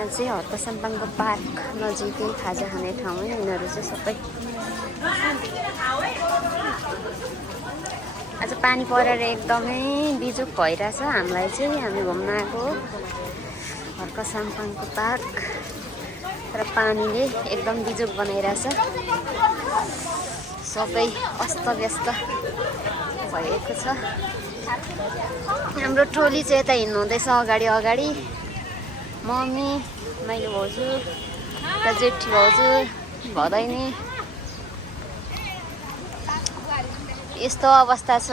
यहाँ चाहिँ हर्कसाम्पाङको पार्क नजिकै खाजा खाने ठाउँ हो। यिनीहरू चाहिँ सबै आज पानी परेर एकदमै बिजुक भइरहेछ। हामीलाई चाहिँ हामी घुम्न आएको हर्कसाम्पाङको पार्क, तर पानीले एकदम बिजुक बनाइरहेछ। सबै अस्तव्यस्त भएको छ। हाम्रो टोली चाहिँ यता हिँड्नु हुँदैछ अगाडि अगाडि। मम्मी, मैले भाउजू, त जेठी भाउजू, भदैनी। यस्तो अवस्था छ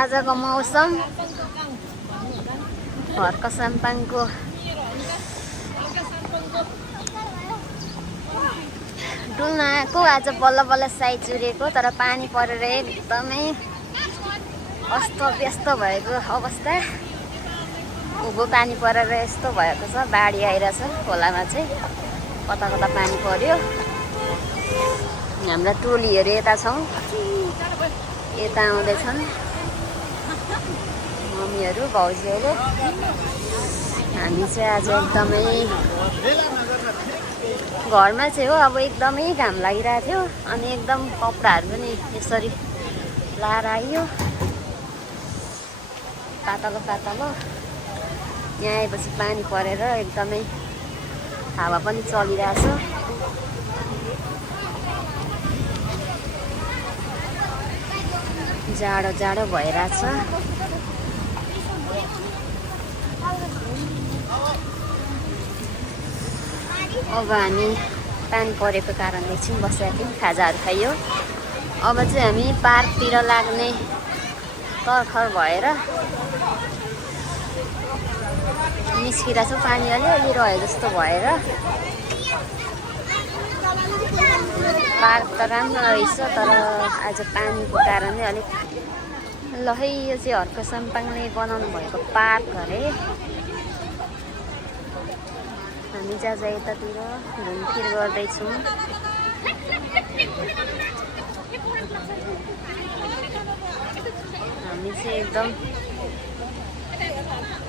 आजको मौसम हर्कसाम्पाङको। डुल्न आएको आज बल्ल बल्ल साइड चुरेको, तर पानी परेर एकदमै अस्तव्यस्त भएको अवस्था। उँभो पानी परेर यस्तो भएको छ। बाढी आइरहेछ खोलामा चाहिँ, कता कता पानी पर्यो। हाम्रा टोलीहरू यता छौँ, यता आउँदैछन् मम्मीहरू भाउजूहरू। हामी चाहिँ आज एकदमै घरमा चाहिँ हो, अब एकदमै घाम लागिरहेको थियो। अनि एकदम कपडाहरू पनि यसरी लाएर आइयो पातलो पातलो। यहाँ आएपछि पानी परेर एकदमै हावा पनि चलिरहेछ। जाडो जाडो भइरहेछ। अब हामी पानी परेको कारणले एकछिन बसेका थियौँ, खाजाहरू खाइयो। अब चाहिँ हामी पार्कतिर लाग्ने तर्खर भएर निस्किरहेको छौँ। पानी अलिअलि रह्यो जस्तो भएर। पार्क त राम्रो रहेछ, तर आज पानीको कारणले अलिक ल है। यो चाहिँ हर्कसाम्पाङले बनाउनु भएको पार्क अरे। हामी जहाँ यतातिर घुमफिर गर्दैछौँ। हामी चाहिँ एकदम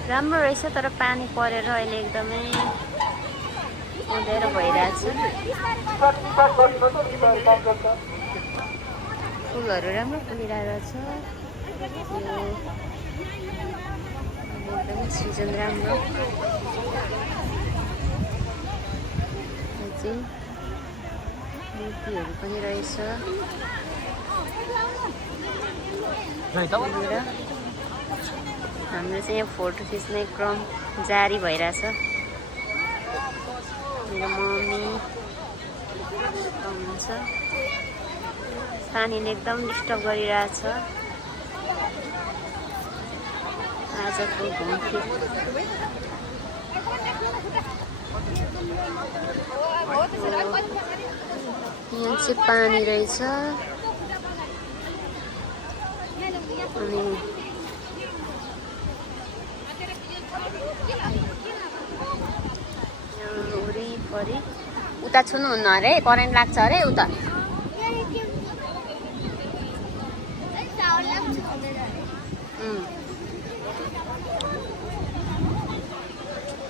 राम्रो रहेछ, तर पानी परेर अहिले एकदमै अँध्यारो भइरहेछ। फुलहरू राम्रो फुलिरहेको छ। एकदम सिजन राम्रो। मूर्तिहरू पनि रहेछ। हाम्रो चाहिँ यहाँ फोटो खिच्ने क्रम जारी भइरहेछ। मेरो मम्मी हुनुहुन्छ। पानीले एकदम डिस्टर्ब गरिरहेछ आजको घुमफिर। यहाँ चाहिँ पानी रहेछ। अनि वरिपरि उता छुनुहुन्न अरे, करेन्ट लाग्छ अरे उता।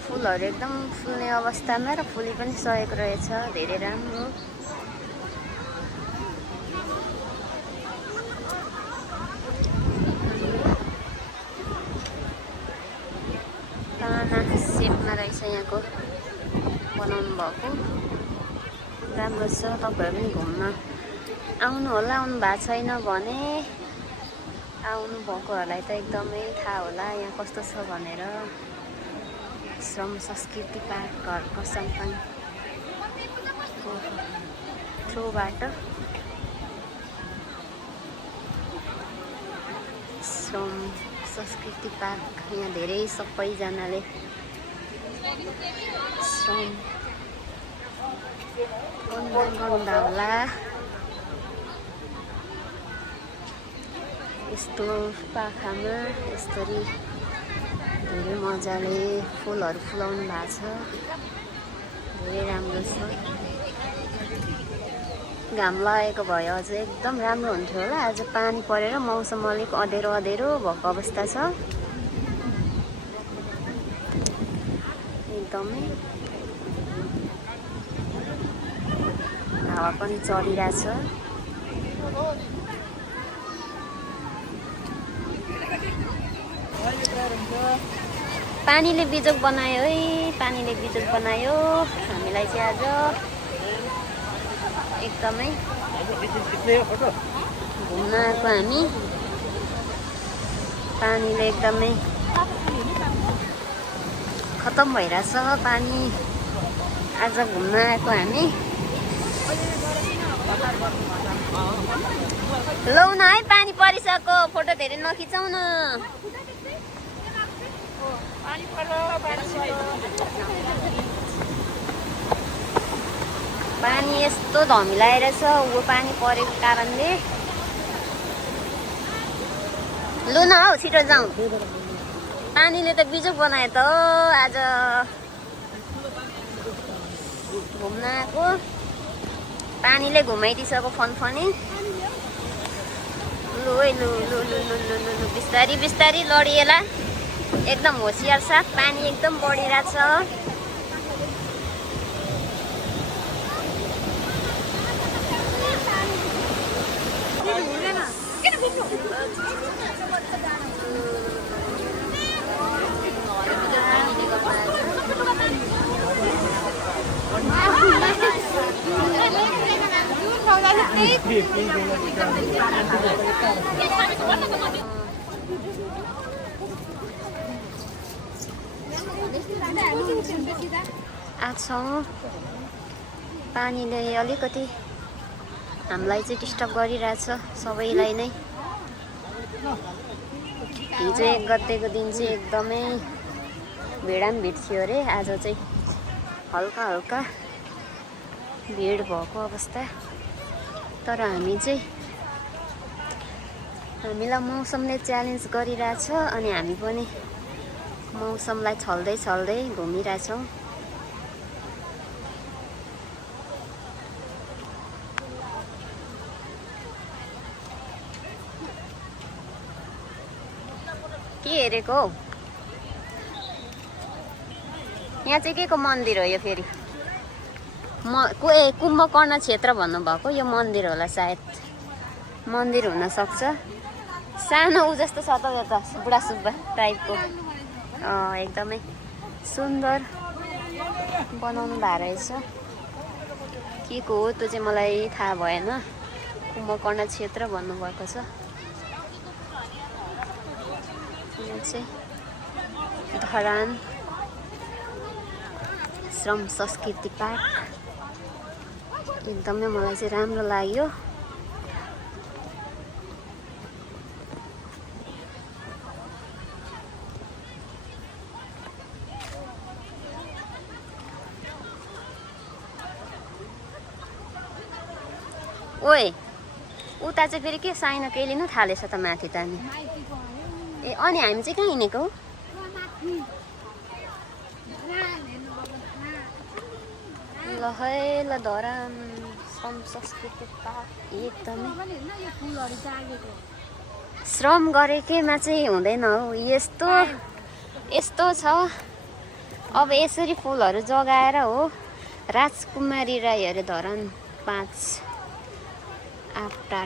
फुलहरू एकदम फुल्ने अवस्थामा र फुली पनि सकेको रहेछ। धेरै राम्रो। ताना सेपमा रहेछ यहाँको बनाउनु भएको। राम्रो छ। तपाईँहरू पनि घुम्न आउनु होला। आउनु भएको छैन भने आउनु भएकोहरूलाई त एकदमै थाहा होला यहाँ कस्तो छ भनेर। श्रम संस्कृति पार्क हर्कसाम्पाङको थ्रुबाट श्रम संस्कृति पार्क। यहाँ धेरै सबैजनाले श्रम गर्दा होला। यस्तो पाखामा यसरी धेरै मजाले फुलहरू फुलाउनु भएको छ। धेरै राम्रो छ। घाम लागेको भए अझ एकदम राम्रो हुन्थ्यो होला। आज पानी परेर मौसम अलिक अँध्यारो अँध्यारो भएको अवस्था छ। एकदमै हावा पनि चलिरहेछ। पानीले बिजोग बनायो है, पानीले बिजोग बनायो हामीलाई चाहिँ आज एकदमै घुम्न आएको हामी। पानीले एकदमै खतम भइरहेछ पानी। आज घुम्न आएको हामी। लौ न है, पानी परिसक्यो, फोटो धेरै नखिचाउ न। पानी यस्तो धमिलाइरहेछ ऊ पानी परेको कारणले। लु न हौ छिटो जाउँ। पानीले त बिजोग बनायो त आज घुम्न आएको। पानीले घुमाइदिइसक्यो फनफनी। लु है लु लु लु लु लु लु लु बिस्तारी बिस्तारी लडिएला, एकदम होसियार साथ। पानी एकदम बढिरहेछ। आछौँ पानीले अलिकति हामीलाई चाहिँ डिस्टर्ब गरिरहेछ सबैलाई नै। हिजो 1 गतेको दिन चाहिँ एकदमै भिड थियो अरे। आज चाहिँ हल्का हल्का भिड भएको अवस्था। तर हामीलाई मौसमले च्यालेन्ज गरिरहेछ अनि हामी पनि मौसमलाई छल्दै छल्दै घुमिरहेछौँ। के हेरेको हौ? यहाँ चाहिँ के को मन्दिर हो यो फेरि? कुम्भकर्ण क्षेत्र भन्नुभएको, यो मन्दिर होला सायद। मन्दिर हुन सक्छ। सानो ऊ जस्तो छ त यो त, बुढा सुब्बा टाइपको। एकदमै सुन्दर बनाउनु भएको रहेछ। के को हो त्यो चाहिँ मलाई थाहा भएन। कुम्भकर्ण क्षेत्र भन्नुभएको छ। यो चाहिँ धरान श्रम संस्कृति पार्क। एकदमै मलाई चाहिँ राम्रो लाग्यो। ओए उता चाहिँ फेरि के साइनो केही लिनु थालेछ त माथि त नि। ए अनि हामी चाहिँ कहाँ हिँडेको हौ? ल है ल धरान श्रम संस्कृति पार्क। एकदमै श्रम गरेकैमा चाहिँ हुँदैन हौ। यस्तो यस्तो छ। अब यसरी फुलहरू जगाएर हो राजकुमारी राई अरे धरान 5 आफ्टर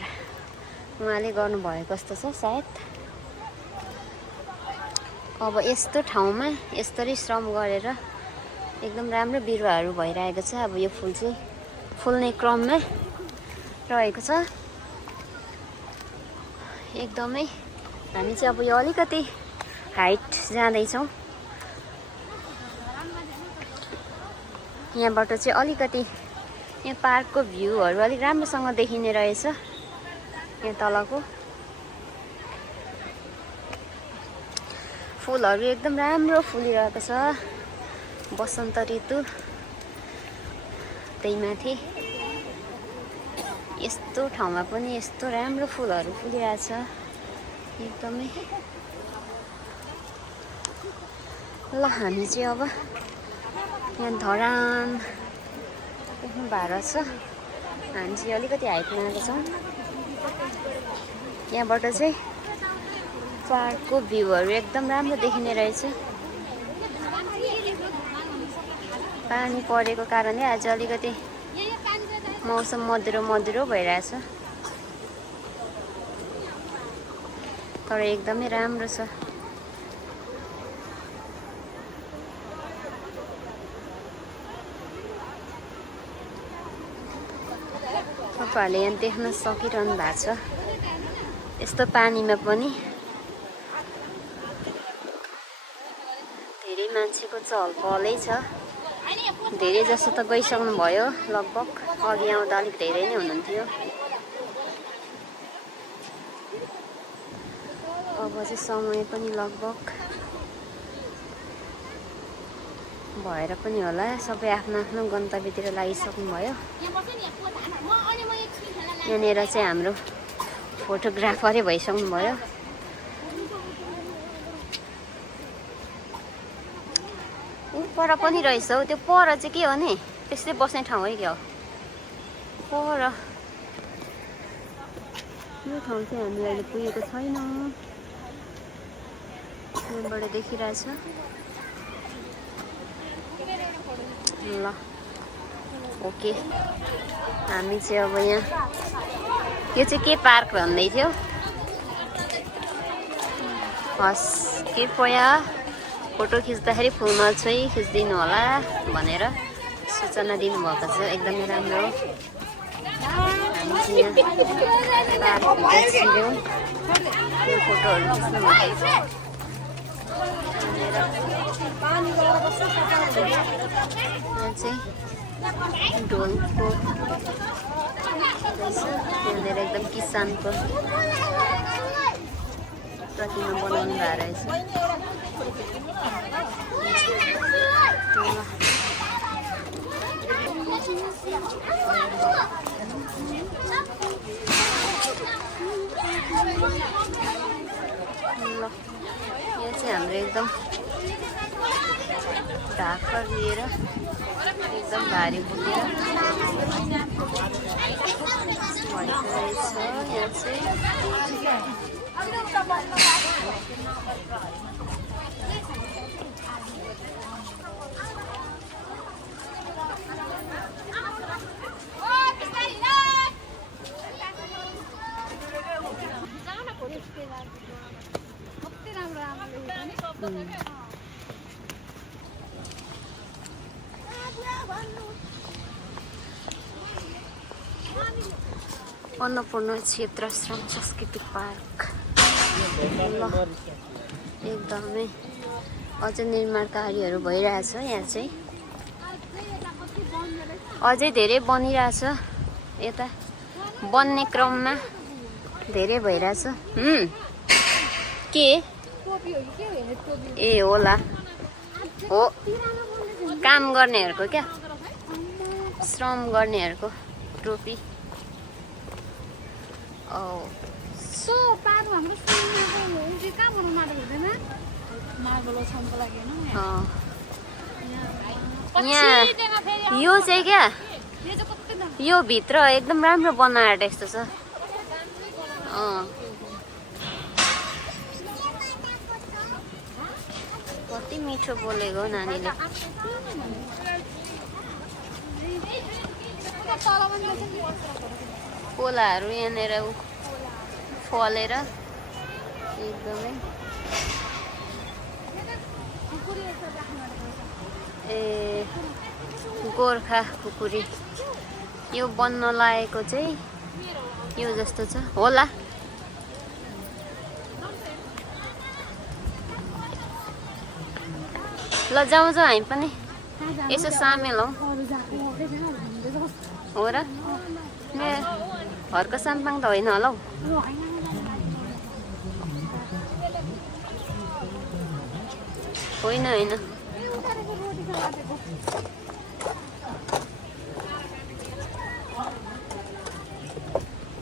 उहाँले गर्नुभएको जस्तो छ सायद। अब यस्तो ठाउँमा यसरी श्रम गरेर एकदम राम्रो बिरुवाहरू भइरहेको छ। अब यो फुल चाहिँ फुल्ने क्रममा रहेको छ। एकदमै हामी चाहिँ अब यो अलिकति हाइट जाँदैछौँ। यहाँबाट चाहिँ अलिकति यहाँ पार्कको भ्यूहरू अलिक राम्रोसँग देखिने रहेछ। यहाँ तलको फुलहरू एकदम राम्रो फुलिरहेको छ। बसन्त ऋतु त्यही माथि यस्तो ठाउँमा पनि यस्तो राम्रो फुलहरू फुलिरहेछ। एकदमै ल हामी चाहिँ अब यहाँ धरान पुग्नु भएको छ। हामी चाहिँ अलिकति हाइटमा आएको छौँ। यहाँबाट चाहिँ पार्कको भ्यूहरू एकदम राम्रो देखिने रहेछ। पानी परेको कारणले आज अलिकति मौसम मधुरो मधुरो भइरहेछ तर एकदमै राम्रो छ तपाईँहरूले यहाँ देख्न सकिरहनु भएको छ यस्तो पानीमा पनि धेरै मान्छेको चहल पहलै छ धेरै जसो त गइसक्नु भयो लगभग अघि आउँदा अलिक धेरै नै हुनुहुन्थ्यो अब चाहिँ समय पनि लगभग भएर पनि होला सबै आफ्नो आफ्नो गन्तव्यतिर लागिसक्नु भयो यहाँनिर चाहिँ हाम्रो फोटोग्राफरै भइसक्नु भयो पर पनि रहेछ हौ त्यो पर चाहिँ के हो नि त्यस्तै बस्ने ठाउँ है क्या हो पर यो ठाउँ चाहिँ हामी अहिले पुगेको छैन यहाँबाट देखिरहेछ ल ओके हामी चाहिँ अब यहाँ यो चाहिँ के पार्क भन्दै थियो हस् कृपया फोटो खिच्दाखेरि फुलमा चाहिँ खिचिदिनु होला भनेर सूचना दिनुभएको छ एकदमै राम्रो हामी चाहिँ यहाँ पार्क छिर्यौँ यो फोटोहरू खिच्नु भएको यहाँ चाहिँ ढोलको त्यहाँनिर एकदम किसानको प्रतिमा बनाउनु भएको रहेछ ल यो चाहिँ हाम्रो एकदम ढाका लिएर एकदम भारी बोकेर भएको रहेछ यहाँ चाहिँ अन्नपूर्ण क्षेत्राश्रम सांस्कृतिक पार्क एकदमै अझै निर्माण कार्यहरू भइरहेछ यहाँ चाहिँ अझै धेरै बनिरहेछ यता बन्ने क्रममा धेरै भइरहेछ के ए होला हो काम गर्नेहरूको क्या श्रम गर्नेहरूको टोपी यहाँ यो चाहिँ क्या यो भित्र एकदम राम्रो बनाएर यस्तो छ कति मिठो बोलेको नानीले कोलाहरू यहाँनिर फलेर एकदमै ए गोर्खा खुकुरी यो बन्न लागेको चाहिँ यो जस्तो छ होला ल जाउँ हामी पनि यसो सामेल हौ हो र घरको साम्पाङ त होइन होला हौ होइन होइन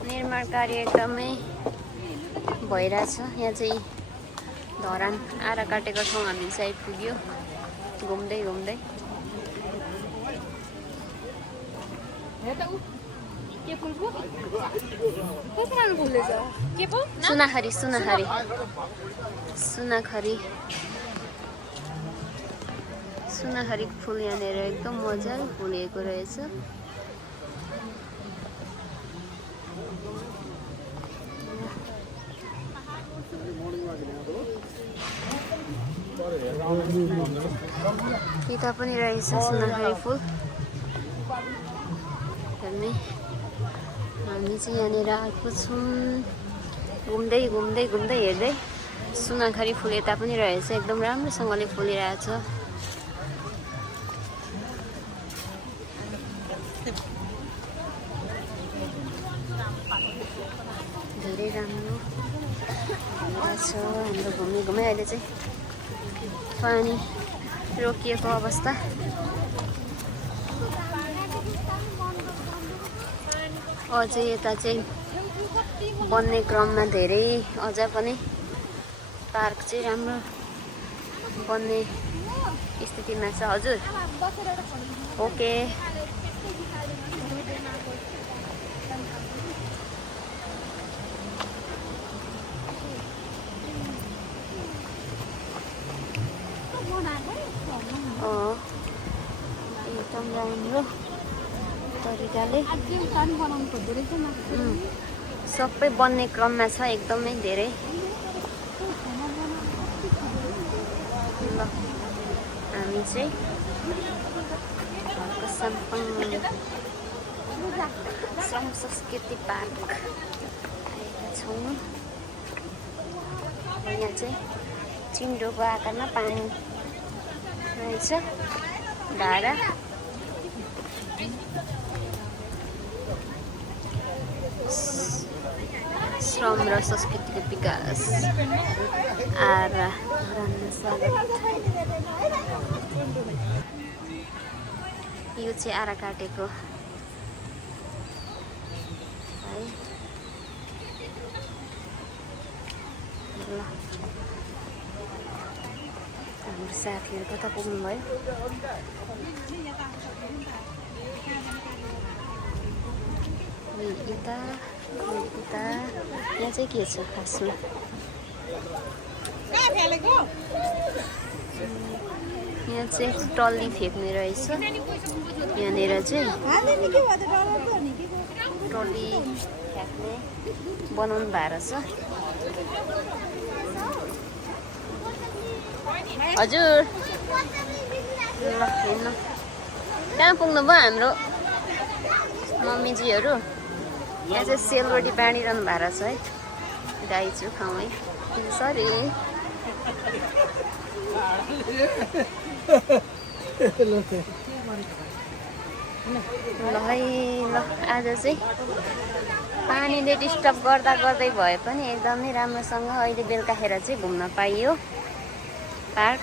निर्माण कार्य एकदमै भइरहेछ यहाँ चाहिँ धरान आरा काटेको ठाउँ हामी चाहिँ आइपुग्यो घुम्दै घुम्दै सुनाखरी सुनाखरी सुनाखरी सुनाखरी फुल यहाँनिर एकदम मजाले फुलेको रहेछ। यता पनि रहेछ सुनाखरी फुल हेर्ने। हामी चाहिँ यहाँनिर आएको छौँ। घुम्दै घुम्दै घुम्दै हेर्दै सुनाखरी फुल यता पनि रहेछ, एकदम राम्रोसँगले फुलिरहेछ। धेरै राम्रो छ हाम्रो घुमी घुमी। अहिले चाहिँ पानी रोकिएको अवस्था। अझै यता चाहिँ बन्ने क्रममा धेरै अझ पनि पार्क चाहिँ राम्रो बन्ने स्थितिमा छ। हजुर ओके। एकदम राम्रो तरिकाले सबै बन्ने क्रममा छ, एकदमै धेरै। ल हामी चाहिँ घरको साम्पाङ श्रम संस्कृति पार्क आएका छौँ। यहाँ चाहिँ चिन्डोको आकारमा पानी रहेछ, धारा। श्रम र संस्कृतिको विकास आरा स्वागत। यो चाहिँ आरा काटेको है। ल हाम्रो साथीहरू कता पुग्नु भयो? यता यहाँ चाहिँ के छ खासमा? यहाँ चाहिँ टल्ली फेक्ने रहेछ। यहाँनिर चाहिँ टल्ली फ्याँक्ने बनाउनु भएको रहेछ। हजुर ल हेर्नु कहाँ पुग्नु भयो हाम्रो मम्मीजीहरू? यहाँ चाहिँ सेलरोटी बाँडिरहनु भएको रहेछ है। गाईचु खाउँ है। सरी ल है। ल आज चाहिँ पानीले डिस्टर्ब गर्दा गर्दै भए पनि एकदमै राम्रोसँग अहिले बेलुकाखेर चाहिँ घुम्न पाइयो पार्क।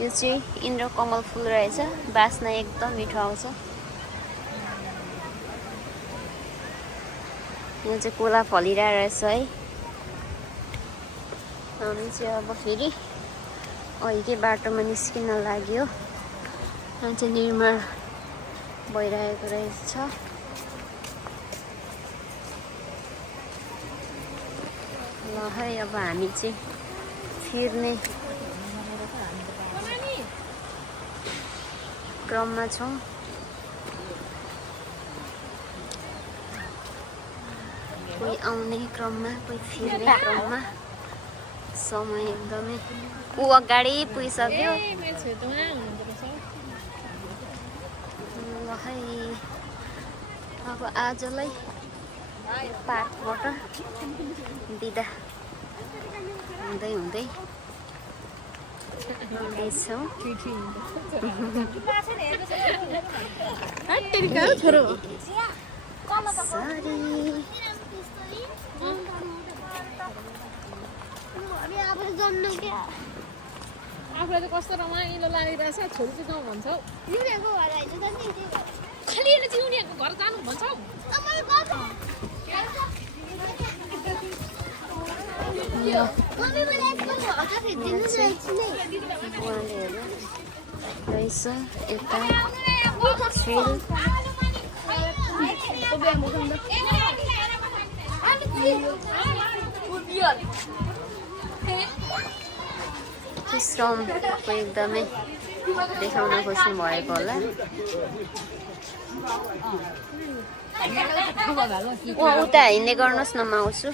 यो चाहिँ इन्द्रकमल फुल रहेछ, बास्ना एकदम मिठो आउँछ। यहाँ चाहिँ कोला फलिरहेको रहेछ है। हामी चाहिँ अब फेरि अहिले बाटोमा निस्किन लाग्यो। यहाँ चाहिँ निर्माण भइरहेको रहेछ। ल है अब हामी चाहिँ फिर्ने क्रममा छौँ। कोही आउने क्रममा, कोही फिर्ने क्रममा। समय एकदमै ऊ अगाडि पुगिसक्यो। ल है अब आजलाई पार्कबाट बिदा हुँदै हुँदै जाँदैछौँ। सरी आफूलाई चाहिँ कस्तो रमाइलो लागिरहेछ। छोरी चाहिँ गाउँ भन्छौ खालि चाहिँ उनीहरूको घर जानु भन्छौ। रहेछ यता थ्रिल माथि श्रमको एकदमै देखाउन खोज्नु भएको होला। उता हिँड्ने गर्नुहोस् न, म आउँछु।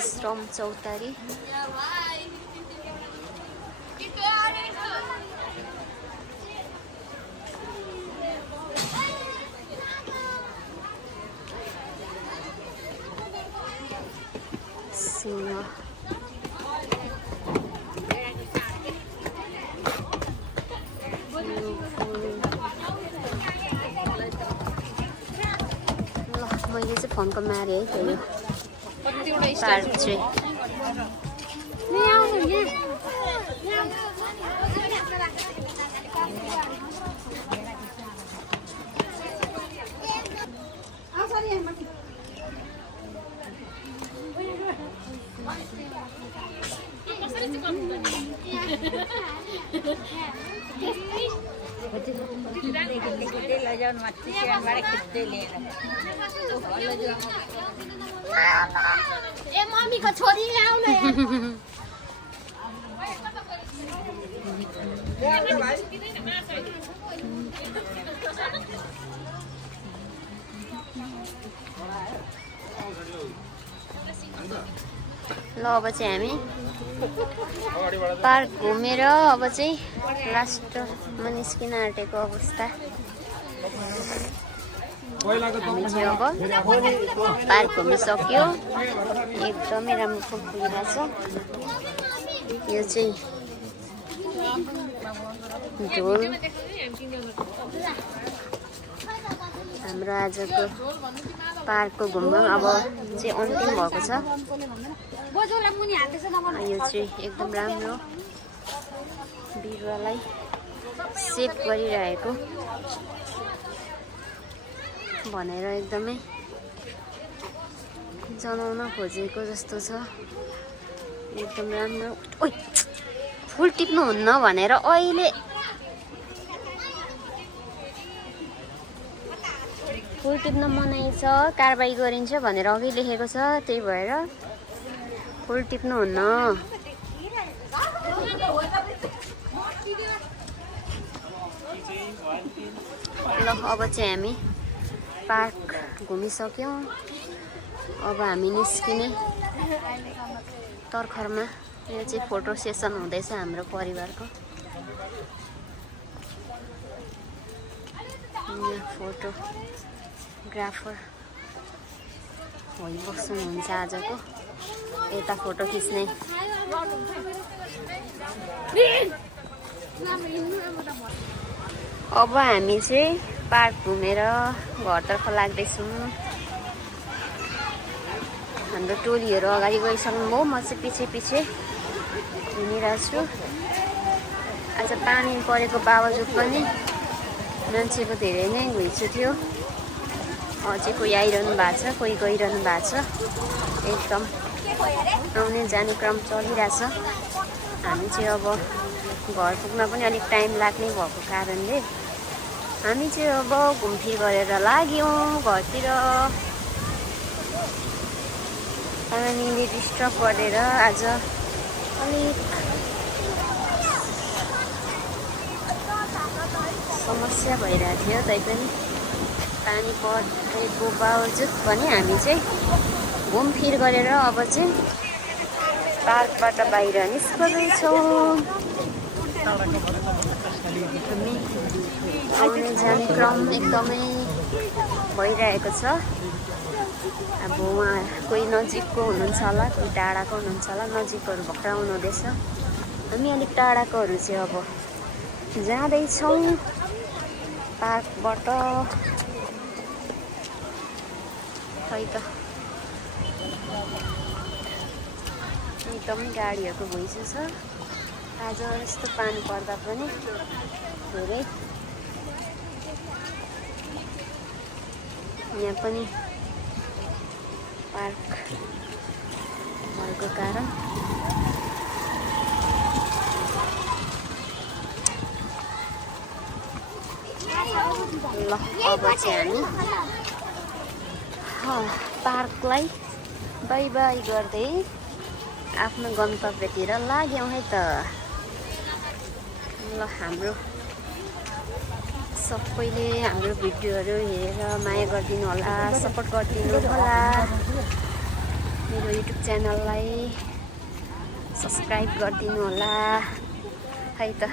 श्रम चौतारी सिंह मैले चाहिँ फोनको मारेँ है त्यो पार्क चाहिँ। ए मम्मीको छोरी ल्याउ न ल अब चाहिँ हामी पार्क घुमेर अब चाहिँ लास्टमा निस्किन आँटेको अवस्था। हामी चाहिँ अब पार्क घुमिसक्यो। एकदमै राम्रो फुल फुलिरहेछ। यो चाहिँ ढोल हाम्रो आजको पार्कको घुम्न अब चाहिँ अन्तिम भएको छ। यो चाहिँ एकदम राम्रो बिरुवालाई सेभ गरिरहेको भनेर एकदमै जनाउन खोजेको जस्तो छ। एकदम राम्रो। ओइ फुल टिप्नुहुन्न भनेर अहिले फुल टिप्न मनाइ छ, कारबाही गरिन्छ भनेर अघि लेखेको छ। त्यही भएर फुल टिप्नुहुन्न। ल अब चाहिँ हामी पार्क घुमिसक्यौँ। अब हामी निस्किने तर्खरमा। यो चाहिँ फोटो सेसन हुँदैछ हाम्रो परिवारको। फोटोग्राफर बस्नुहुन्छ आजको। यता फोटो खिच्ने। अब हामी चाहिँ पार्क घुमेर घरतर्फ लाग्दैछौँ। हाम्रो टोलीहरू अगाडि गइसक्नुभयो। म चाहिँ पछि पछि घुमिरहेको छु। आज पानी परेको बावजुद पनि मान्छेको धेरै नै घुइँचो थियो। अझै कोही आइरहनु भएको छ, कोही गइरहनु भएको छ। एकदम आउने जाने क्रम चलिरहेछ। हामी चाहिँ अब घर पुग्न पनि अलिक टाइम लाग्ने भएको कारणले हामी चाहिँ अब घुमफिर गरेर लाग्यौँ घरतिर। पानीले डिस्टर्ब गरेर आज अलिक समस्या भइरहेको थियो। तैपनि पानी परेको बावजुद पनि हामी चाहिँ घुमफिर गरेर अब चाहिँ पार्कबाट बाहिर निस्कँदैछौँ। हामी आउने जाने क्रम एकदमै भइरहेको छ। अब उहाँ कोही नजिकको हुनुहुन्छ होला, कोही टाढाको हुनुहुन्छ होला। नजिकहरू भर्खर आउनु हुँदैछ। हामी अलिक टाढाकोहरू चाहिँ अब जाँदैछौँ पार्कबाट। खै त एकदमै गाडीहरूको घुइँचो छ। आज यस्तो पानी पर्दा पनि धेरै यहाँ पनि पार्क भएको कारण ल अब चाहिँ हामी पार्कलाई बाई बाई गर्दै आफ्नो गन्तव्यतिर लाग्यौँ है त। ल हाम्रो सबैले हाम्रो भिडियोहरू हेरेर माया गरिदिनु होला, सपोर्ट गरिदिनु होला। मेरो युट्युब च्यानललाई सब्सक्राइब गरिदिनु होला है त।